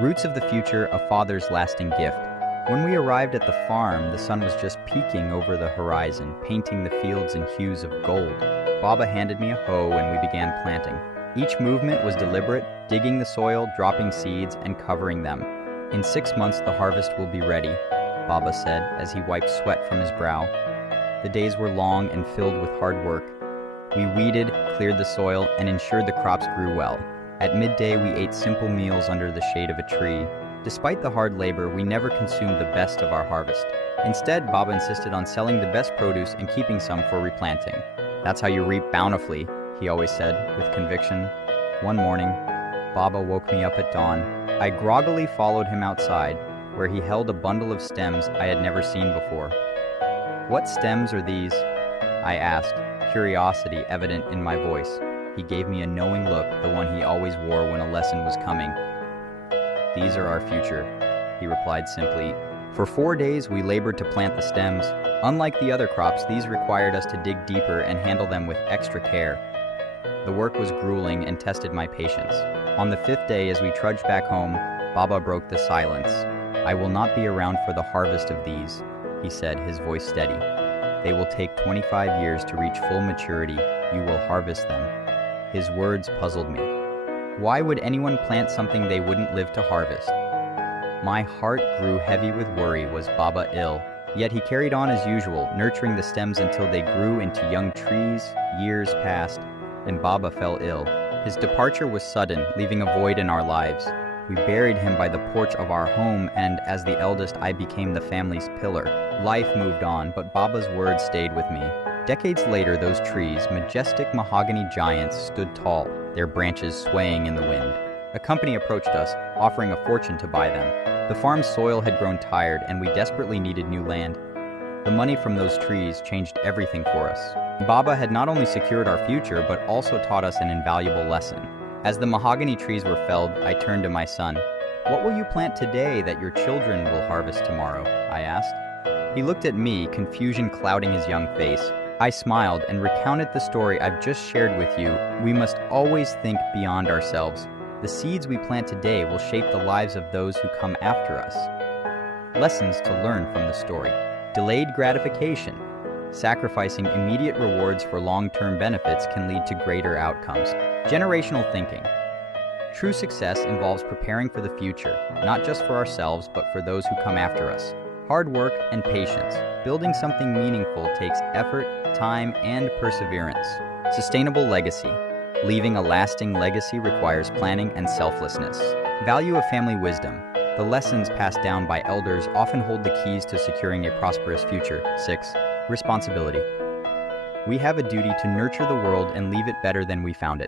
Roots of the Future, a Father's Lasting Gift. When we arrived at the farm, the sun was just peeking over the horizon, painting the fields in hues of gold. Baba handed me a hoe and we began planting. Each movement was deliberate, digging the soil, dropping seeds, and covering them. In 6 months, the harvest will be ready, Baba said as he wiped sweat from his brow. The days were long and filled with hard work. We weeded, cleared the soil, and ensured the crops grew well. At midday, we ate simple meals under the shade of a tree. Despite the hard labor, we never consumed the best of our harvest. Instead, Baba insisted on selling the best produce and keeping some for replanting. "That's how you reap bountifully," he always said, with conviction. One morning, Baba woke me up at dawn. I groggily followed him outside, where he held a bundle of stems I had never seen before. "What stems are these?" I asked, curiosity evident in my voice. He gave me a knowing look, the one he always wore when a lesson was coming. "These are our future," he replied simply. For 4 days, we labored to plant the stems. Unlike the other crops, these required us to dig deeper and handle them with extra care. The work was grueling and tested my patience. On the 5th day, as we trudged back home, Baba broke the silence. "I will not be around for the harvest of these," he said, his voice steady. "They will take 25 years to reach full maturity. You will harvest them." His words puzzled me. Why would anyone plant something they wouldn't live to harvest? My heart grew heavy with worry. Was Baba ill? Yet he carried on as usual, nurturing the stems until they grew into young trees. Years passed, and Baba fell ill. His departure was sudden, leaving a void in our lives. We buried him by the porch of our home, and as the eldest, I became the family's pillar. Life moved on, but Baba's words stayed with me. Decades later, those trees, majestic mahogany giants, stood tall, their branches swaying in the wind. A company approached us, offering a fortune to buy them. The farm's soil had grown tired, and we desperately needed new land. The money from those trees changed everything for us. Baba had not only secured our future, but also taught us an invaluable lesson. As the mahogany trees were felled, I turned to my son. "What will you plant today that your children will harvest tomorrow?" I asked. He looked at me, confusion clouding his young face. I smiled and recounted the story I've just shared with you. We must always think beyond ourselves. The seeds we plant today will shape the lives of those who come after us. Lessons to learn from the story. Delayed gratification. Sacrificing immediate rewards for long-term benefits can lead to greater outcomes. Generational thinking. True success involves preparing for the future, not just for ourselves, but for those who come after us. Hard work and patience. Building something meaningful takes effort, time, and perseverance. Sustainable legacy. Leaving a lasting legacy requires planning and selflessness. Value of family wisdom. The lessons passed down by elders often hold the keys to securing a prosperous future. 6. Responsibility. We have a duty to nurture the world and leave it better than we found it.